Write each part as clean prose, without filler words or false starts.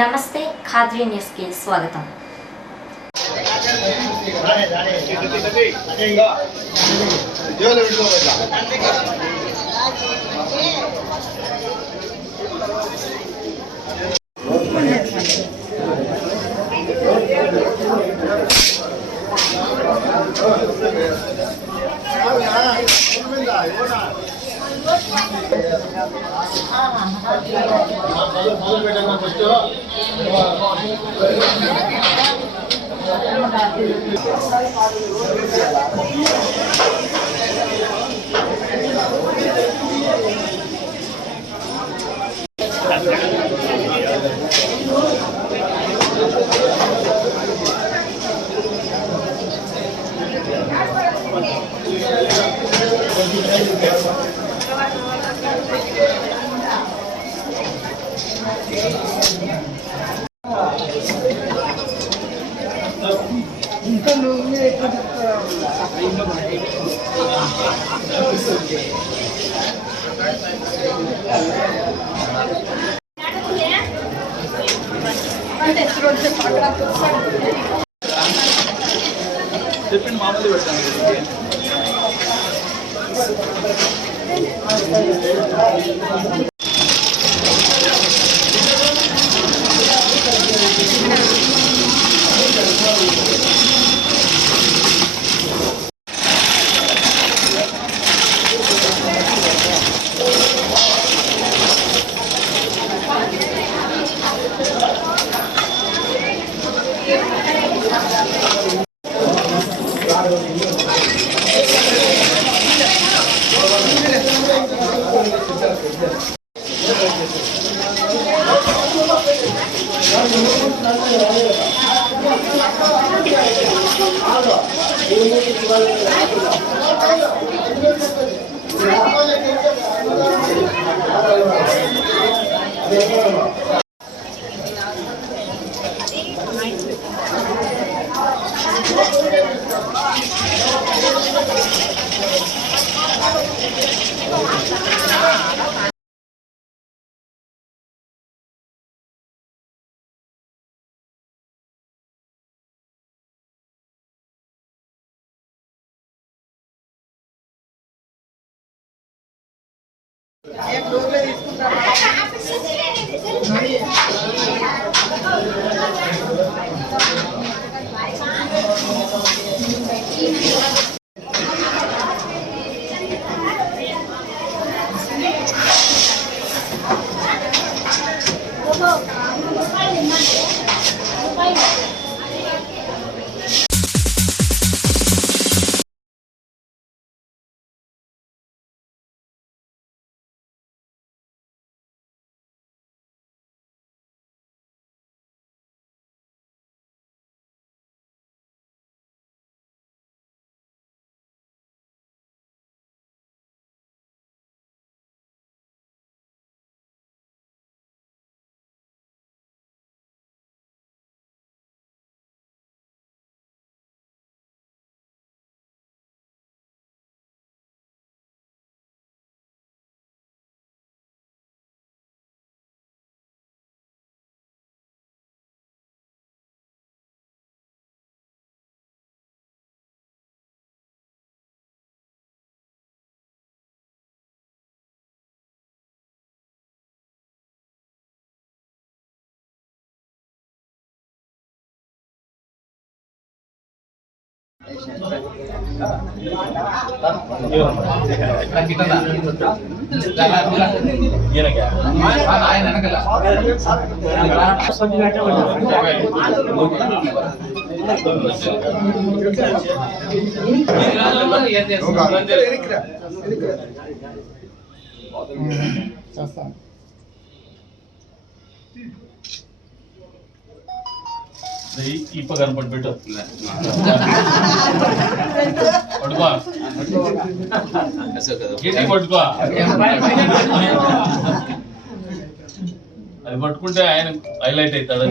నమస్తే ఖాద్రీ న్యూస్ కి స్వాగతం. చెప్పండి మామూలు పెట్టండి. ఇప్ప కనపడి పెట్టు పడుకో గట్టి పట్టుకో అది పట్టుకుంటే ఆయన హైలైట్ అవుతాడు.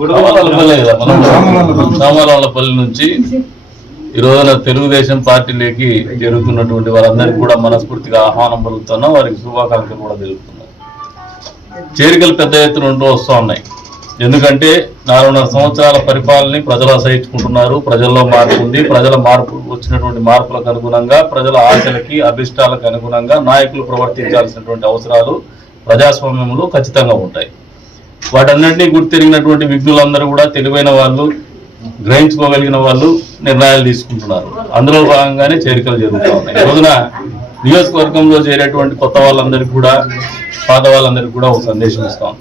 ఉడుమలపల్లి రామాలపల్లి నుంచి ఈ రోజున తెలుగుదేశం పార్టీలోకి జరుగుతున్నటువంటి వారందరికీ కూడా మనస్ఫూర్తిగా ఆహ్వానం పలుకుతున్నాం. వారికి శుభాకాంక్షలు కూడా తెలుపుతున్నాం. చేరికలు పెద్ద ఎత్తున ఉంటూ వస్తూ ఉన్నాయి. ఎందుకంటే 4.5 సంవత్సరాల పరిపాలనని ప్రజలు అసహించుకుంటున్నారు. ప్రజల్లో మార్పు ఉంది. ప్రజల మార్పు వచ్చినటువంటి మార్పులకు అనుగుణంగా, ప్రజల ఆశలకి అభిష్టాలకు అనుగుణంగా నాయకులు ప్రవర్తించాల్సినటువంటి అవసరాలు ప్రజాస్వామ్యంలో ఖచ్చితంగా ఉంటాయి. వాటన్నింటినీ గుర్తెరిగినటువంటి విఘ్నులందరూ కూడా తెలివైన వాళ్ళు, గ్రహించుకోగలిగిన వాళ్ళు నిర్ణయాలు తీసుకుంటున్నారు. అందులో భాగంగానే చేరికలు జరుగుతూ ఉన్నాయి. ఈ రోజున నియోజకవర్గంలో చేరేటువంటి కొత్త వాళ్ళందరికీ కూడా, పాత వాళ్ళందరికీ కూడా ఒక సందేశం ఇస్తాం.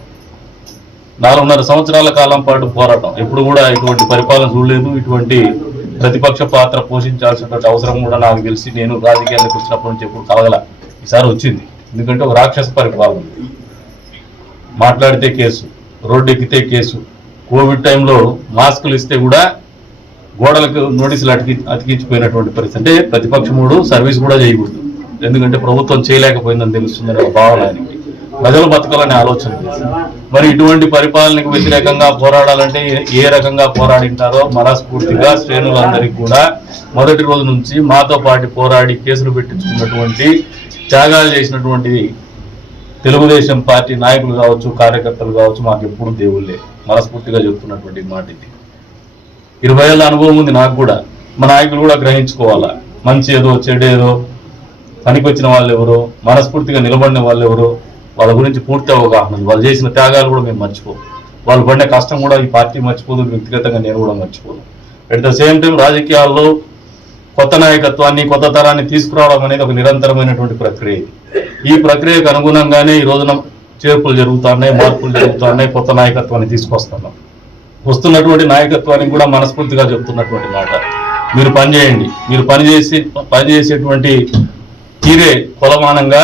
4.5 సంవత్సరాల కాలం పాటు పోరాటం, ఎప్పుడు కూడా ఇటువంటి పరిపాలన చూడలేదు. ఇటువంటి ప్రతిపక్ష పాత్ర పోషించాల్సినటువంటి అవసరం కూడా నాకు తెలిసి నేను రాజకీయాలకు వచ్చినప్పటి నుంచి ఎప్పుడు కలగల. ఈసారి వచ్చింది. ఎందుకంటే ఒక రాక్షస పరిపాలన, మాట్లాడితే కేసు, రోడ్డు ఎక్కితే కేసు. కోవిడ్ టైంలో మాస్కులు ఇస్తే కూడా గోడలకు నోటీసులు అతికించిపోయినటువంటి పరిస్థితి. అంటే ప్రతిపక్షముడు సర్వీస్ కూడా చేయకూడదు, ఎందుకంటే ప్రభుత్వం చేయలేకపోయిందని తెలుస్తుందని ఒక భావన ఆయనకి. ప్రజలు బతకాలనే ఆలోచన. మరి ఇటువంటి పరిపాలనకు వ్యతిరేకంగా పోరాడాలంటే ఏ రకంగా పోరాడింటారో మనస్ఫూర్తిగా శ్రేణులందరికీ కూడా మొదటి రోజు నుంచి మాతో పాటు పోరాడి కేసులు పెట్టించుకున్నటువంటి, త్యాగాలు చేసినటువంటి తెలుగుదేశం పార్టీ నాయకులు కావచ్చు, కార్యకర్తలు కావచ్చు, మాకు ఎప్పుడు దేవుళ్ళే. మనస్ఫూర్తిగా చెప్తున్నటువంటి మాట ఇది. 20 ఏళ్ళ అనుభవం ఉంది నాకు కూడా. మా నాయకులు కూడా గ్రహించుకోవాలా. మంచి ఏదో చెడేదో, పనికొచ్చిన వాళ్ళు ఎవరో, మనస్ఫూర్తిగా నిలబడిన వాళ్ళు ఎవరో, వాళ్ళ గురించి పూర్తి అవగాహన ఉంది. వాళ్ళు చేసిన త్యాగాలు కూడా మేము మర్చిపోం. వాళ్ళు పడిన కష్టం కూడా ఈ పార్టీ మర్చిపోదు, వ్యక్తిగతంగా నేను కూడా మర్చిపోను. అట్ ద సేమ్ టైం రాజకీయాల్లో కొత్త నాయకత్వాన్ని, కొత్త తరాన్ని తీసుకురావడం అనేది ఒక నిరంతరమైనటువంటి ప్రక్రియ. ఈ ప్రక్రియకు అనుగుణంగానే ఈ రోజున చేర్పులు జరుగుతున్నాయి, మార్పులు జరుగుతున్నాయి, కొత్త నాయకత్వాన్ని తీసుకొస్తున్నాం. వస్తున్నటువంటి నాయకత్వానికి కూడా మనస్ఫూర్తిగా చెప్తున్నటువంటి మాట, మీరు పనిచేయండి. మీరు పనిచేసేటువంటి తీరే కొలమానంగా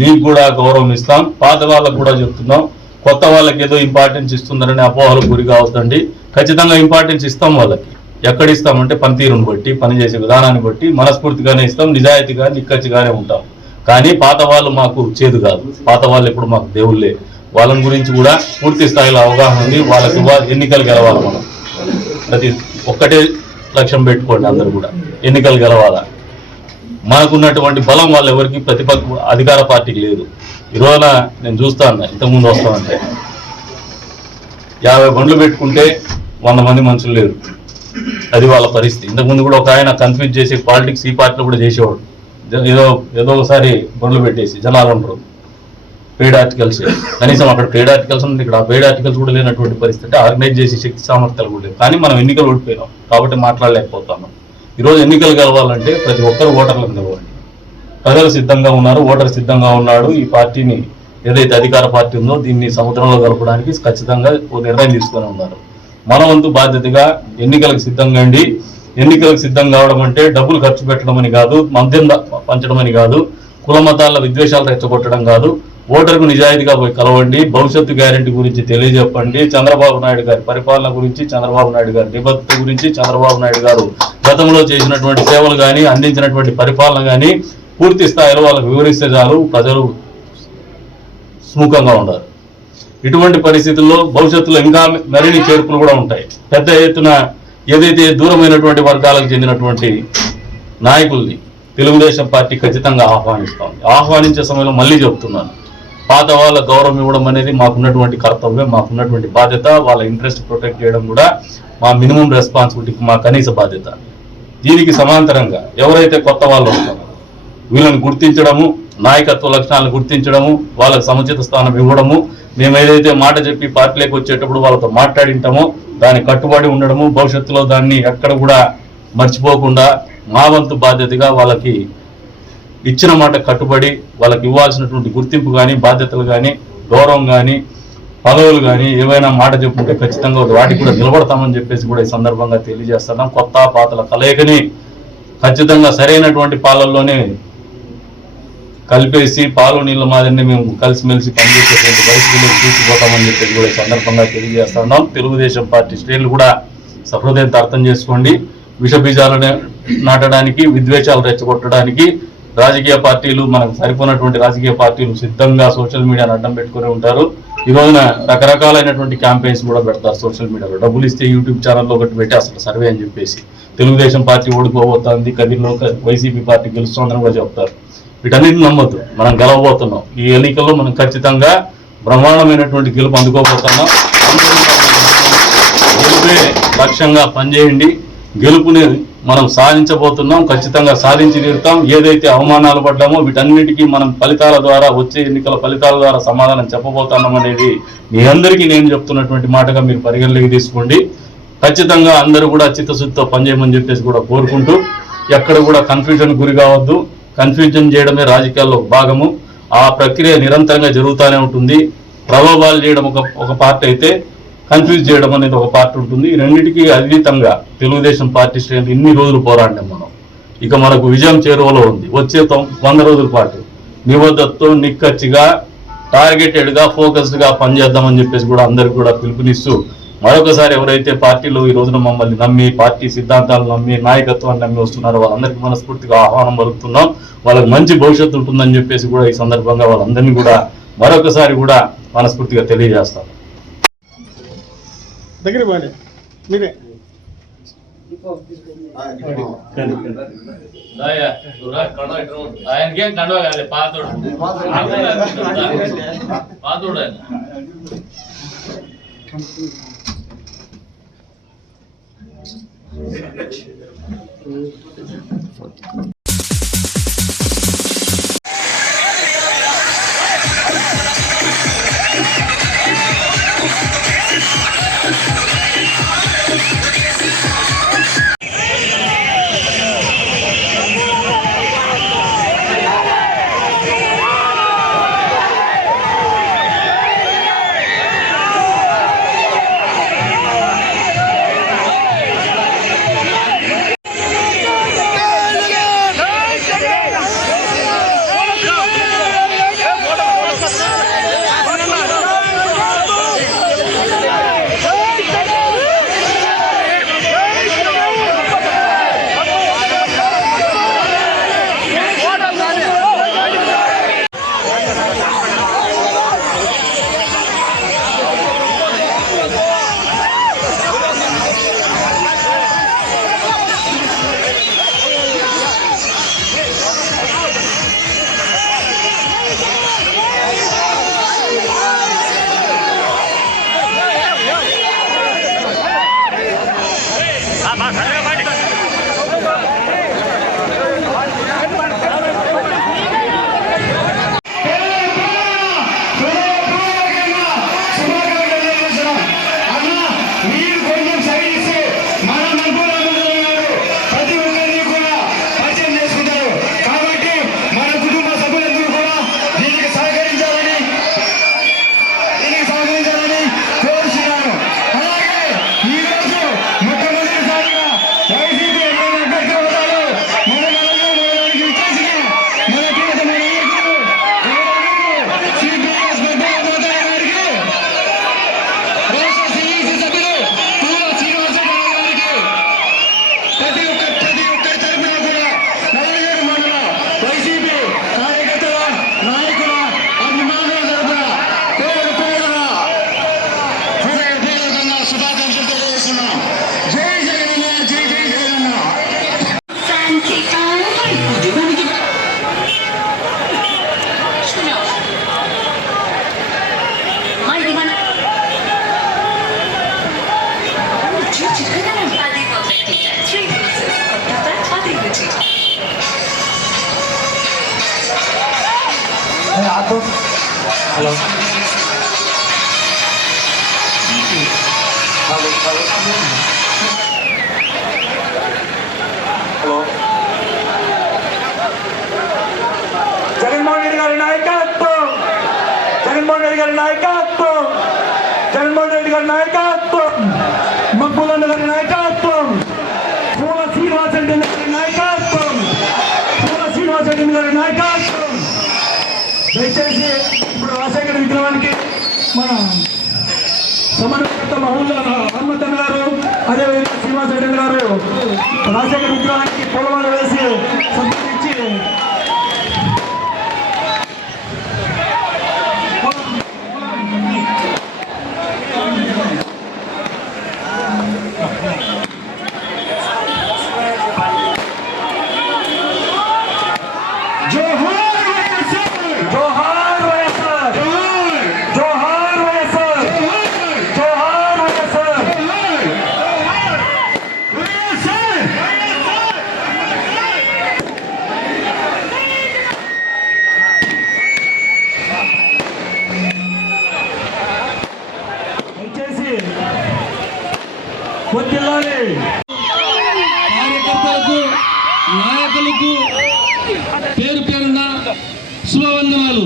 మీకు కూడా గౌరవం ఇస్తాం. పాత వాళ్ళకు కూడా చెప్తున్నాం, కొత్త వాళ్ళకి ఏదో ఇంపార్టెన్స్ ఇస్తుందని అపోహలకు గురి కావద్దండి. ఖచ్చితంగా ఇంపార్టెన్స్ ఇస్తాం వాళ్ళకి. ఎక్కడ ఇస్తామంటే పనితీరును బట్టి, పనిచేసే విధానాన్ని బట్టి మనస్ఫూర్తిగానే ఇస్తాం, నిజాయితీగా నిక్కచ్చిగానే ఉంటాం. కానీ పాత వాళ్ళు మాకు చేదు కాదు. పాత వాళ్ళు ఎప్పుడు మాకు దేవుళ్ళే. వాళ్ళని గురించి కూడా పూర్తి స్థాయిలో అవగాహన ఉంది. వాళ్ళకి ఎన్నికలు గెలవాలి. మనం ప్రతి ఒక్కటే లక్ష్యం పెట్టుకోండి. అందరూ కూడా ఎన్నికలు గెలవాలా. మనకున్నటువంటి బలం వాళ్ళు ఎవరికి అధికార పార్టీకి లేదు. ఈ రోజున నేను చూస్తాను, ఇంతకుముందు వస్తామంటే 50 బండ్లు పెట్టుకుంటే 100 మంది మనుషులు లేరు. అది వాళ్ళ పరిస్థితి. ఇంతకుముందు కూడా ఒక ఆయన కన్ఫ్యూజ్ చేసే పాలిటిక్స్ ఈ పార్టీలో కూడా చేసేవాడు. ఏదో ఒకసారి బండ్లు పెట్టేసి జనాలు ఉండరు. పెయిడ్ ఆర్టికల్స్, కనీసం అక్కడ పెయిడ్ ఆర్టికల్స్ ఉంది, ఇక్కడ పెయిడ్ ఆర్టికల్స్ కూడా లేనటువంటి పరిస్థితి. ఆర్గనైజ్ చేసే శక్తి సామర్థ్యాలు కూడా లేవు. కానీ మనం ఎన్నికలు ఓడిపోయినాం కాబట్టి మాట్లాడలేకపోతున్నాం. ఈరోజు ఎన్నికలు గెలవాలంటే ప్రతి ఒక్కరు ఓటర్లకు నిలవండి. ప్రజలు సిద్ధంగా ఉన్నారు, ఓటర్ సిద్ధంగా ఉన్నాడు. ఈ పార్టీని ఏదైతే అధికార పార్టీ ఉందో దీన్ని సముద్రంలో కలపడానికి ఖచ్చితంగా ఓ నిర్ణయం తీసుకొని ఉన్నారు. మన వంతు బాధ్యతగా ఎన్నికలకు సిద్ధంగా అండి. ఎన్నికలకు సిద్ధం కావడం అంటే డబ్బులు ఖర్చు పెట్టడం అని కాదు, మద్యం పంచడం అని కాదు, కుల మతాల విద్వేషాలు రెచ్చగొట్టడం కాదు. ఓటర్కు నిజాయితీగా పోయి కలవండి. భవిష్యత్తు గ్యారెంటీ గురించి తెలియజెప్పండి. చంద్రబాబు నాయుడు గారి పరిపాలన గురించి, చంద్రబాబు నాయుడు గారి నిబద్ధత గురించి, చంద్రబాబు నాయుడు గారు గతంలో చేసినటువంటి సేవలు కానీ, అందించినటువంటి పరిపాలన కానీ పూర్తి స్థాయిలో వాళ్ళకు వివరిస్తే చాలు, ప్రజలు సుముఖంగా ఉండాలి. ఇటువంటి పరిస్థితుల్లో భవిష్యత్తులో ఇంకా మరిన్ని చేర్పులు కూడా ఉంటాయి. పెద్ద ఎత్తున ఏదైతే దూరమైనటువంటి వర్గాలకు చెందినటువంటి నాయకుల్ని తెలుగుదేశం పార్టీ ఖచ్చితంగా ఆహ్వానించే సమయంలో మళ్ళీ చెప్తున్నాను, పాత వాళ్ళ గౌరవం ఇవ్వడం అనేది మాకున్నటువంటి కర్తవ్యం, మాకున్నటువంటి బాధ్యత. వాళ్ళ ఇంట్రెస్ట్ ప్రొటెక్ట్ చేయడం కూడా మా మినిమం రెస్పాన్సిబిలిటీ, మా కనీస బాధ్యత. దీనికి సమాంతరంగా ఎవరైతే కొత్త వాళ్ళు వస్తారో వీళ్ళని గుర్తించడము, నాయకత్వ లక్షణాలను గుర్తించడము, వాళ్ళకి సముచిత స్థానం ఇవ్వడము, మేము ఏదైతే మాట చెప్పి పార్టీలోకి వచ్చేటప్పుడు వాళ్ళతో మాట్లాడింటామో దానికి కట్టుబడి ఉండడము, భవిష్యత్తులో దాన్ని ఎక్కడ కూడా మర్చిపోకుండా మా వంతు బాధ్యతగా వాళ్ళకి ఇచ్చిన మాట కట్టుబడి వాళ్ళకి ఇవ్వాల్సినటువంటి గుర్తింపు కానీ, బాధ్యతలు కానీ, గౌరవం కానీ, పదవులు కానీ ఏవైనా మాట చెప్పుకుంటే ఖచ్చితంగా వాటికి కూడా నిలబడతామని చెప్పేసి కూడా ఈ సందర్భంగా తెలియజేస్తున్నాం. కొత్త పాతల కలయికని ఖచ్చితంగా సరైనటువంటి పాలల్లోనే కలిపేసి పాలు నీళ్ళ మాదిరిని మేము కలిసిమెలిసి పనిచేసేటువంటి పరిస్థితులు తీసుకుపోతామని చెప్పేసి కూడా ఈ సందర్భంగా తెలియజేస్తున్నాం. తెలుగుదేశం పార్టీ శ్రేణులు కూడా సహృదయంతో అర్థం చేసుకోండి. విషబీజాలను నాటడానికి, విద్వేషాలు రెచ్చగొట్టడానికి రాజకీయ పార్టీలు, మనకు సరిపోయినటువంటి రాజకీయ పార్టీలు సిద్ధంగా సోషల్ మీడియాను అడ్డం పెట్టుకుని ఉంటారు. ఈ రోజున రకరకాలైనటువంటి క్యాంపెయిన్స్ కూడా పెడతారు సోషల్ మీడియాలో. డబ్బులు ఇస్తే యూట్యూబ్ ఛానల్లో ఒకటి పెట్టి అసలు సర్వే అని చెప్పేసి తెలుగుదేశం పార్టీ ఓడిపోబోతుంది, కదిలో వైసీపీ పార్టీ గెలుస్తుందని కూడా చెప్తారు. వీటన్నిటిని నమ్మొద్దు. మనం గెలవబోతున్నాం. ఈ ఎన్నికల్లో మనం ఖచ్చితంగా బ్రహ్మాండమైనటువంటి గెలుపు అందుకోబోతున్నాం. గెలుపే లక్ష్యంగా పనిచేయండి. గెలుపుని మనం సాధించబోతున్నాం. ఖచ్చితంగా సాధించి తీరుతాం. ఏదైతే అవమానాలు పడ్డామో వీటన్నిటికీ మనం ఫలితాల ద్వారా, వచ్చే ఎన్నికల ఫలితాల ద్వారా సమాధానం చెప్పబోతున్నాం అనేది మీ అందరికీ నేను చెప్తున్నటువంటి మాటగా మీరు పరిగణలోకి తీసుకోండి. ఖచ్చితంగా అందరూ కూడా చిత్తశుద్ధితో పనిచేయమని చెప్పేసి కూడా కోరుకుంటూ, ఎక్కడ కూడా కన్ఫ్యూజన్ గురి కావద్దు. కన్ఫ్యూజన్ చేయడమే రాజకీయాల్లో ఒక భాగము. ఆ ప్రక్రియ నిరంతరంగా జరుగుతూనే ఉంటుంది. ప్రలోభాలు చేయడం ఒక పార్ట్ అయితే, కన్ఫ్యూజ్ చేయడం అనేది ఒక పార్ట్ ఉంటుంది. ఈ రెండింటికి అతీతంగా తెలుగుదేశం పార్టీ శ్రేణులు ఇన్ని రోజులు పోరాడినాం మనం. ఇక మనకు విజయం చేరువలో ఉంది. వచ్చే 100 రోజుల పాటు నిబద్ధతతో, నిక్కచ్చిగా, టార్గెటెడ్గా, ఫోకస్డ్గా పనిచేద్దామని చెప్పేసి కూడా అందరికి కూడా పిలుపునిస్తూ, మరొకసారి ఎవరైతే పార్టీలో ఈ రోజున మమ్మల్ని నమ్మి, పార్టీ సిద్ధాంతాలు నమ్మి, నాయకత్వాన్ని నమ్మి వస్తున్నారో వాళ్ళందరికీ మనస్ఫూర్తిగా ఆహ్వానం పలుకుతున్నాం. వాళ్ళకి మంచి భవిష్యత్తు ఉంటుందని చెప్పేసి కూడా ఈ సందర్భంగా వాళ్ళందరినీ కూడా మరొకసారి కూడా మనస్ఫూర్తిగా తెలియజేస్తాం. దగ్గర పోండి మీరే. ఆయనకేం కండవ కాదు, పాతోడు పాతోడు ఆయన. హలో హలో జగన్మోహన్ రెడ్డి గారి నాయకత్వం, జగన్మోహన్ రెడ్డి గారి నాయకత్వం, జగన్మోహన్ రెడ్డి గారి నాయకత్వం, మక్బూలన్న గారి నాయకత్వం, పూల శ్రీనివాస్ రెడ్డి గారి నాయకత్వం, పూల శ్రీనివాస్ రెడ్డి గారి నాయకత్వం. దయచేసి ఇప్పుడు రాజశేఖర విగ్రహానికి మన సమన్వయకర్త మహమ్మద్ హనుమంత్ గారు, అదేవిధంగా శ్రీనివాస రెడ్డి గారు రాజశేఖర విగ్రహానికి పూలమాల వేసి సంతృప్తించి కార్యకర్తలకు, నాయకులకు పేరు పేరున శుభవందనాలు.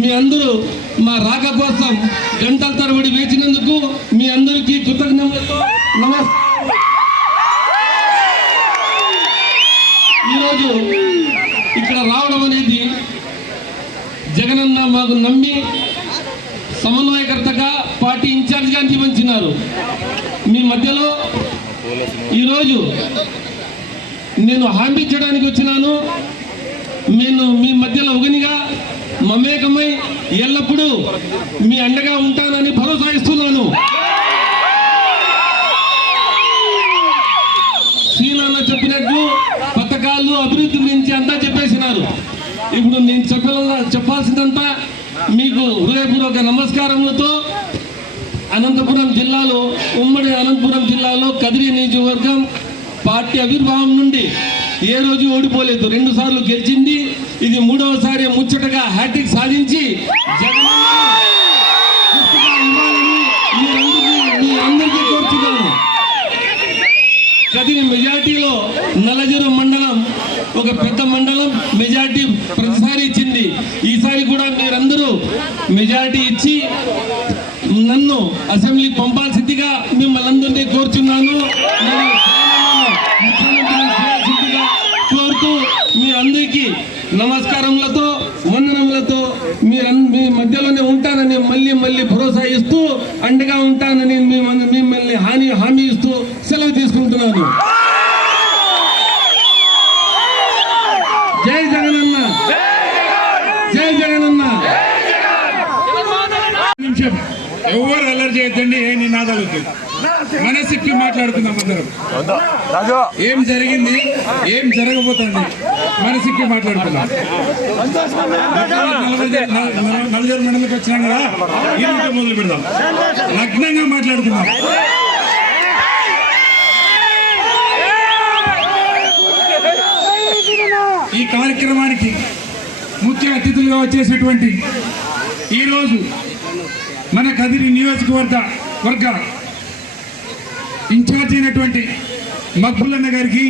మీ అందరూ మా రాక కోసం గంటల తరబడి వేచినందుకు మీ అందరికీ కృతజ్ఞతలతో నమస్కారం. ఈరోజు ఇక్కడ రావడం అనేది జగనన్న మాకు నమ్మి సమన్వయకర్తగా పార్టీ ఇన్ఛార్జిగా నియమించినారు. మీ మధ్యలో ఈరోజు నేను హామీ ఇచ్చడానికి వచ్చినాను. నేను మీ మధ్యలో ఒకనిగా మమేకమై ఎల్లప్పుడూ మీ అండగా ఉంటానని భరోసా ఇస్తున్నాను. శ్రీనాన్న చెప్పినట్లు పథకాలు అభివృద్ధి గురించి అంతా చెప్పేసినారు. ఇప్పుడు నేను చెప్పాల్సిందంతా మీకు హృదయపూర్వక నమస్కారములతో అనంతపురం జిల్లాలో, ఉమ్మడి అనంతపురం జిల్లాలో కదిరి నియోజకవర్గం పార్టీ ఆవిర్భావం నుండి ఏ రోజు ఓడిపోలేదు. 2 సార్లు గెలిచింది. ఇది 3వసారి ముచ్చటగా హ్యాట్రిక్ సాధించి మీ అందరికీ కోరుతున్నాను. కదిరి మెజార్టీలో నల్లజరు మండలం ఒక పెద్ద మండలం, మెజార్టీ ప్రతిసారి ఇచ్చింది. ఈసారి కూడా మీరందరూ మెజార్టీ ఇచ్చి నన్ను అసెంబ్లీకి పంపాల్సిందిగా మిమ్మల్ని అందరినీ కోరుచున్నాను. ముఖ్యమంత్రిని చేయాల్సిందిగా కోరుతూ మీ అందరికీ నమస్కారములతో, వందనములతో మీ మధ్యలోనే ఉంటానని మళ్ళీ భరోసా ఇస్తూ, అండగా ఉంటానని మిమ్మల్ని హామీ ఇస్తూ సెలవు తీసుకుంటున్నాను. జై జగనన్న, జై జగనన్న. ఎవరు అల్లరి చేయొద్దండి, ఏ నినాదాలు వద్దు. మనసిప్పి మాట్లాడుకుందాం అందరం. ఏం జరిగింది, ఏం జరగబోతుంది, మనసిప్పి మాట్లాడుకుందాం. నలుగురు మండలికి వచ్చినాం కదా, ఈరోజు మొదలు పెడదాం. లగ్నంగా మాట్లాడుకుందాం. ఈ కార్యక్రమానికి ముఖ్య అతిథులుగా వచ్చేసినటువంటి ఈరోజు మన కదిరి నియోజకవర్గ ఇన్ఛార్జ్ అయినటువంటి మక్బులన్న గారికి,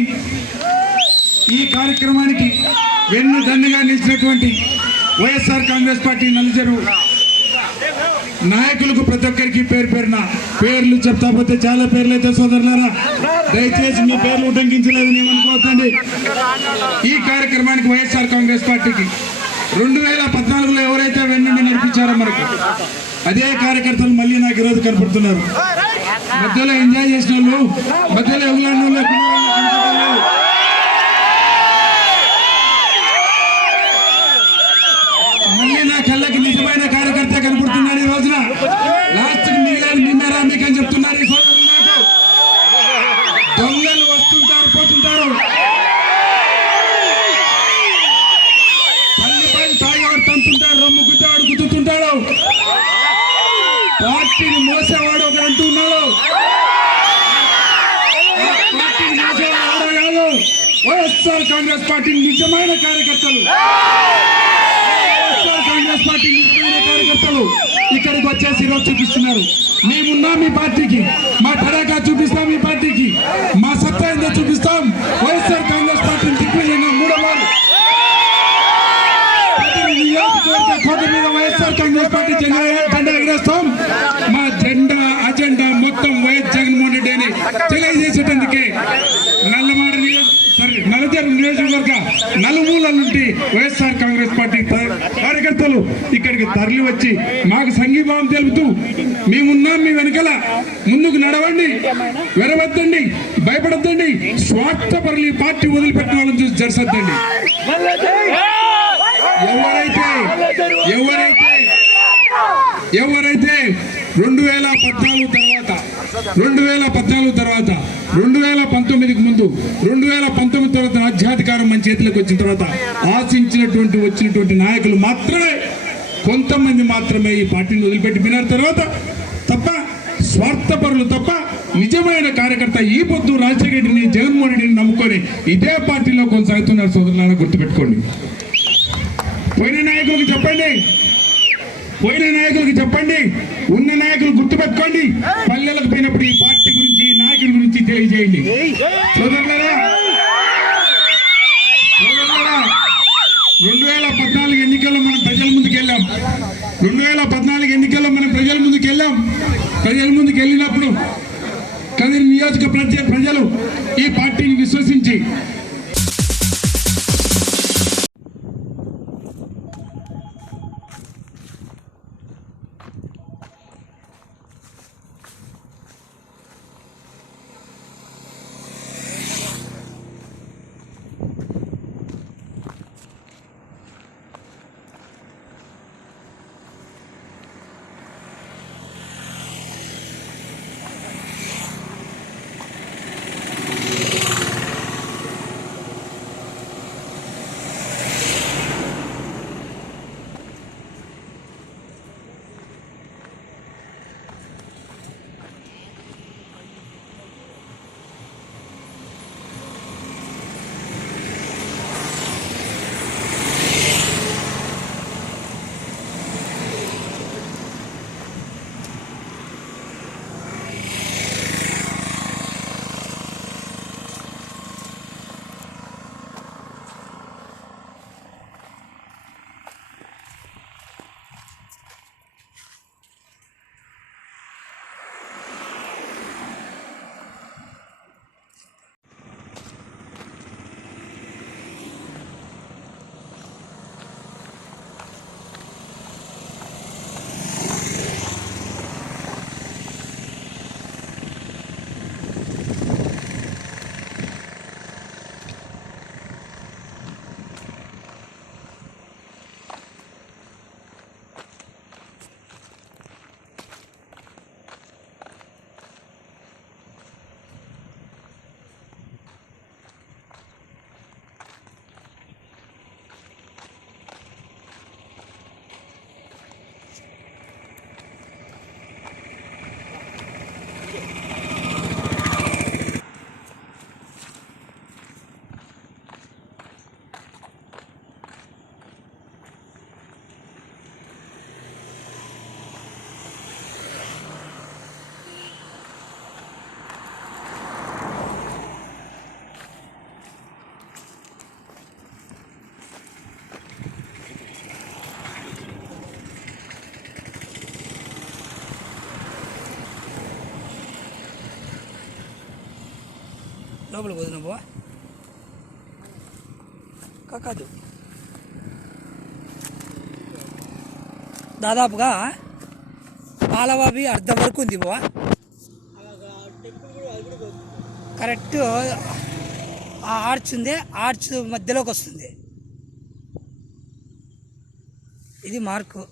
ఈ కార్యక్రమానికి వెన్నుదన్నుగా నిలిచినటువంటి వైఎస్ఆర్ కాంగ్రెస్ పార్టీ నలుజరు నాయకులకు ప్రతి ఒక్కరికి పేర్లు చెప్తా పోతే చాలా పేర్లు అయితే సోదరులారా, దయచేసి మీ పేర్లు ఉటంకించలేదని ఏమనుకోవద్దండి. ఈ కార్యక్రమానికి వైఎస్ఆర్ కాంగ్రెస్ పార్టీకి 2014లో ఎవరైతే వెన్నుండి నడిపించారో మనకు అదే కార్యకర్తలు మళ్ళీ నాకు ఈరోజు కనపడుతున్నారు. మధ్యలో ఎంజాయ్ చేసిన వాళ్ళు, మధ్యలో ఎవలాంటి వాళ్ళు మళ్ళీ నా కళ్ళకి నిజమైన కార్యకర్త కనపడుతున్నారు ఈ రోజున. లాస్ట్ మిగిలిన నిన్నరా మీకని చెప్తున్నారు. ఈ దొంగలు వస్తుంటారు, పోతుంటారు. పల్లిపై తాగేవాడు తంతుంటాడు, రొమ్ము గుద్దేవాడు గుద్దుతుంటాడు. పార్టీని మోసేవాడు ఒకరంటూ ఉన్నాడు. పార్టీని మోసేవాడు ఎవడో కాదు, వైఎస్ఆర్ కాంగ్రెస్ పార్టీ నిజమైన కార్యకర్తలు. వైఎస్ఆర్ కాంగ్రెస్ పార్టీ నిజమైన కార్యకర్తలు ఇక్కడికి వచ్చేసి ఈరోజు చూపిస్తున్నారు. మేమున్నా మీ పార్టీకి, మా తడాకా చూపిస్తాం మీ పార్టీకి, మా సత్తా ఏందో చూపిస్తాం. వైఎస్ఆర్ కాంగ్రెస్ పార్టీని దిగ్విజయంగా 3వ వారు కోట మీద వైఎస్ఆర్ కాంగ్రెస్ పార్టీ జెండా ఎగరేస్తాం. మా అజెండా మొత్తం వైఎస్ జగన్మోహన్ రెడ్డి అని తెలియజేసేటందుకే నల్లజరు నియోజకవర్గ నలుమూలల నుండి వైఎస్ఆర్ కాంగ్రెస్ పార్టీ కార్యకర్తలు ఇక్కడికి తరలి వచ్చి మాకు సంఘీభావం తెలుపుతూ మేమున్నాం, మీ వెనకాల, ముందుకు నడవండి, వెరవద్దండి, భయపడద్దండి, స్వార్థపరులు పార్టీ వదిలిపెట్టిన వాళ్ళని చూసి జరసద్దండి. ఎవరైతే 2014 తర్వాత 2019కి ముందు 2019 తర్వాత రాజ్యాధికారం మన చేతిలోకి వచ్చిన తర్వాత వచ్చినటువంటి నాయకులు మాత్రమే, కొంతమంది మాత్రమే ఈ పార్టీని వదిలిపెట్టి విన్నారు. తర్వాత తప్ప స్వార్థపరులు తప్ప నిజమైన కార్యకర్త ఈ పొద్దు రాజశేఖర రెడ్డిని, జగన్మోహన్ రెడ్డిని నమ్ముకొని ఇదే పార్టీలో కొనసాగుతున్నారు. సోదరులారా గుర్తుపెట్టుకోండి. పోయిన నాయకులకు చెప్పండి, ఉన్న నాయకులు గుర్తుపెట్టుకోండి. పల్లెలకు పోయినప్పుడు ఈ పార్టీ గురించి, నాయకుడి గురించి తెలియజేయండి. సోదరులారా 2014 ఎన్నికల్లో మనం ప్రజల ముందుకు వెళ్ళాం. 2014 ఎన్నికల్లో మనం ప్రజల ముందుకు వెళ్ళినప్పుడు కదిరి నియోజక ప్రజలు ఈ పార్టీని విశ్వసించి లోపల పోతున్నా బా కాదు. దాదాపుగా పాలవాబి అర్ధం వరకు ఉంది బా. కరెక్ట్ ఆ ఆర్చ్ ఉంది, ఆర్చ్ మధ్యలోకి వస్తుంది. ఇది మార్కు.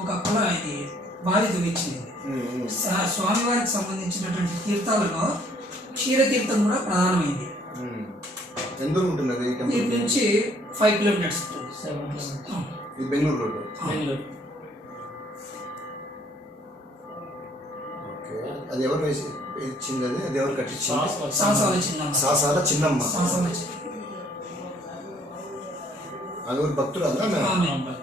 ఒక కుల ఇది బావి దువ్వించింది. స్వామివారికి సంబంధించినటువంటి తీర్థాలలో క్షీరతీర్థం కూడా ప్రధానమైంది. ఎంత ఉంటుంది దీని నుంచి 5 కిలోమీటర్స్ బెంగళూరు రోడ్. అది ఎవరు ఇచ్చింది? అది ఎవరు కట్టించింది? సాసాల చిన్నమ్మ. అది భక్తురాలా?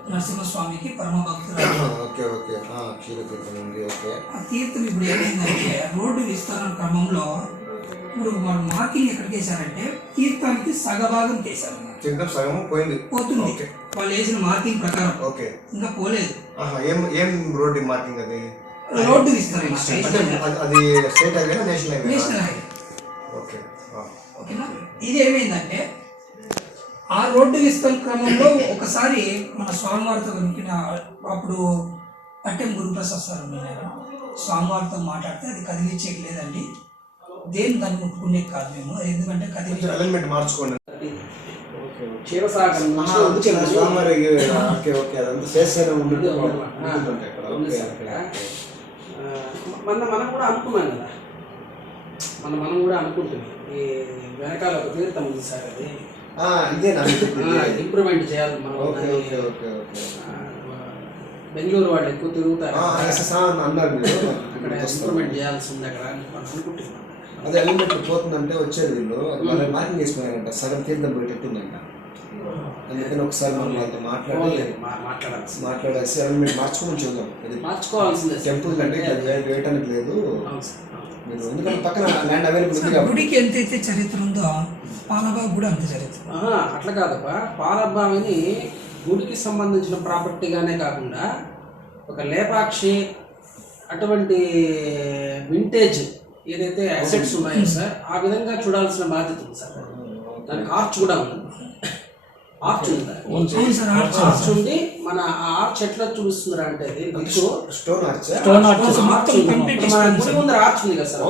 నరసింహస్వామికి పరమ భక్తురాలు. ఓకే ఓకే క్షీరతీర్థం ఉంది. ఓకే. ఆ తీర్థం ఇప్పుడు ఏమైందంటే రోడ్డు విస్తరణ క్రమంలో ఇప్పుడు వాళ్ళు మార్కింగ్ ఎక్కడికి వేశారంటే తీర్థానికి సగభాగం వేశారు. తీర్థం సగం పోయింది, పోతుంది వాళ్ళు వేసిన మార్కింగ్ ప్రకారం. ఓకే. ఇంకా పోలేదు. ఏం రోడ్డు మార్కింగ్ అది? రోడ్డు విస్తరణ అది state highway national highway? National highway. Okay. ఓకేనా. ఇది ఏమైందంటే ఆ రోడ్డు విస్తరణ క్రమంలో ఒకసారి మన స్వామివారితో కనుక అప్పుడు పట్టెం గురుప్రసాద్ సార్ ఉన్నారు, స్వామివారితో మాట్లాడితే అది కదిలించేకి లేదండి, దేని దాన్ని ఒప్పుకునే కాదు మేము, ఎందుకంటే కదిలి అలైన్మెంట్ మార్చుకోండి. మనం కూడా అనుకున్నాం కదా, మనం కూడా అనుకుంటుంది ఈ వెనకాల ఒక తీర్థం ఉంది సార్, అది ఇంప్రూవ్మెంట్ చేయాలి మనం. బెంగళూరు వాళ్ళు ఎక్కువ తిరుగుతారు, అక్కడ ఇంప్రూవ్మెంట్ చేయాల్సి ఉంది అక్కడ అనుకుంటున్నాం. అదే అలైన్మెంట్ పోతుందంటే వచ్చేది వీళ్ళు మార్కింగ్ వేసుకున్నారంట, సగం తీర్థం పోయేటట్టుందంట. అందుకని ఒకసారి మనం వాళ్ళతో మాట్లాడాల్సి అలైన్మెంట్ మార్చుకోమని చూద్దాం. అది మార్చుకోవాల్సిందే, టెంపుల్ అంటే వేయటానికి లేదు. ఎందుకంటే పక్కన ల్యాండ్ అవైలబుల్ ఉంది కాబట్టి గుడికి ఎంతైతే చరిత్ర ఉందో పాలబావి కూడా అంత చరిత్ర. అట్లా కాదప్ప, పాలబావిని గుడికి సంబంధించిన ప్రాపర్టీగానే కాకుండా ఒక లేపాక్షి అటువంటి వింటేజ్ ఏదైతే అసెట్స్ ఉన్నాయో సార్, ఆ విధంగా చూడాల్సిన బాధ్యత ఉంది సార్. దానికి ఆర్చ్ కూడా ఉంది, ఆర్చ్ ఉంది, ఆర్చ్ ఉండి మన ఆర్చ్ ఎట్లా చూపిస్తున్నారు అంటే స్టోన్ ఆర్చ్, గుడి ముందర ఆర్చ్ ఉంది కదా సార్,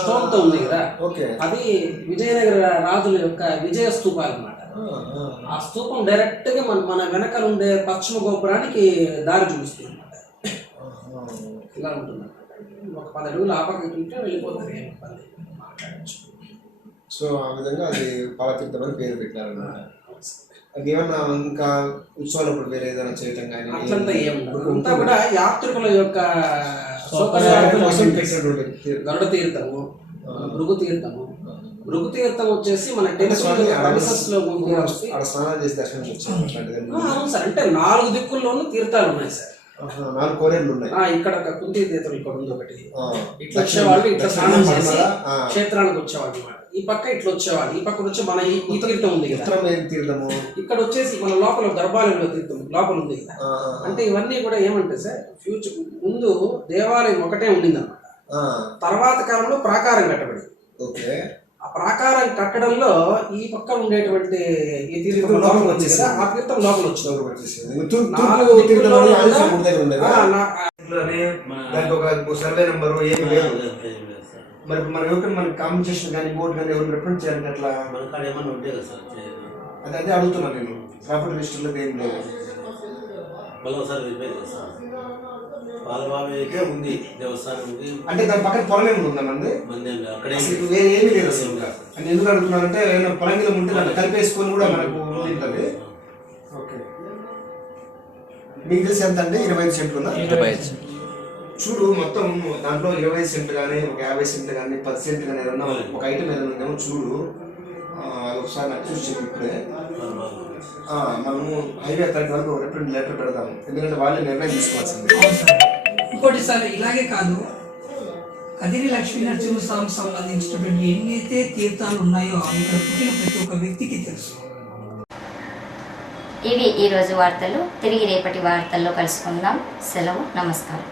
స్టోన్ తో ఉంది కదా, అది విజయనగర రాజుల యొక్క విజయ స్తూపాలు అన్నమాట. ఆ స్తూపం డైరెక్ట్ గా మన వెనకాల ఉండే పశ్చిమ గోపురానికి దారి చూపిస్తుంది అన్నమాట. ఇలా ఉంటుంది, ఒక 10 అడుగులు ఆపకంటే వెళ్ళిపోతారు, ఏం మాట్లాడచ్చు. సో ఆ విధంగా అది పాలతీర్థం అని పేరు పెట్టారన్నమాట. అది ఏమన్నా ఇంకా ఉత్సవాలు వేరే ఏదైనా చేయటం కానీ అట్లంతా ఏముండదు, అంతా కూడా యాత్రికుల యొక్క గరుడ తీర్థము, భృగు తీర్థము. భృగు తీర్థం వచ్చేసి మన టెంపుల్ స్నానాలు చేసి దర్శనం వచ్చారు. అవును సార్, అంటే 4 దిక్కుల్లోనూ తీర్థాలు ఉన్నాయి సార్, 4 కోనేరులు ఉన్నాయి. ఇక్కడ ఒక కుంతి తీర్థం ఇక్కడ ఉంది ఒకటి, ఇట్లా వచ్చేవాళ్ళు ఇట్లా స్నానం చేసి క్షేత్రానికి వచ్చేవాళ్ళు అనమాట. ఈ పక్క ఇట్లా వచ్చేవాళ్ళు, ఈ పక్క వచ్చి మన ఈ తీర్థం ఉంది కదా తీర్థము, ఇక్కడ వచ్చేసి మన లోపల గర్భాలయంలో తీర్థం లోపల ఉంది కదా. అంటే ఇవన్నీ కూడా ఏమంటే సార్, ఫ్యూచర్ ముందు దేవాలయం ఒకటే ఉండింది అన్నమాట, తర్వాత కాలంలో ప్రాకారం కట్టబడింది. ఆ ప్రాకారం కట్టడంలో ఈ పక్క ఉండేటువంటి ఈ తీర్థం లోపల వచ్చేసి ఆ తీర్థం లోపల సర్వే నెంబరు ఏమి లేదు. మరి మనం ఎవరికి మనకి కాంపిటీషన్ కానీ బోర్డు కానీ ఎవరు రిప్రజెంట్ చేయాలి అట్లా ఏమన్నా ఉంటే కదా సార్, అదే అడుగుతున్నాను నేను. ప్రాపర్టీ లిస్టులో ఏం లేదు, ఉంది దేవస్థానం ఉంది, అంటే దాని పక్కన పొలం ఏమి ఉందండి, వేరే ఏమీ లేదు అసలు. అని ఎందుకు అడుగుతున్నానంటే ఏమైనా పొలంగిలం ఉంటే దాన్ని కలిపేసుకొని కూడా మనకు ఉంటుంది. ఓకే, మీకు తెలిసి ఎంత అండి? 25 సెంట్లు ఉందా? 25. చూడు, మొత్తం దాంట్లో 25 సెంట్లు కానీ ఒక 50 సెంట్లు కానీ 10 సెంట్లు కానీ ఏదన్నా ఒక ఐటమ్ ఏదైనా ఉందేమో చూడు, అది ఒకసారి నాకు చూసి చెప్పి ఇప్పుడే. మనము హైవే అథారిటీ వరకు ఒక రిప్రజెంట్ లెటర్ పెడదాము, ఎందుకంటే వాళ్ళే నిర్ణయం తీసుకోవాల్సింది. ఇంకోటి సార్, ఇలాగే కాదు, కదిరి లక్ష్మీ నరసింహస్వామికి సంబంధించినటువంటి ఎన్నైతే తీర్థాలు ఉన్నాయో ఇక్కడ పుట్టిన ప్రతి ఒక్క వ్యక్తికి తెలుసు. ఇవి ఈరోజు వార్తలు. తిరిగి రేపటి వార్తల్లో కలుసుకుందాం. సెలవు, నమస్కారం.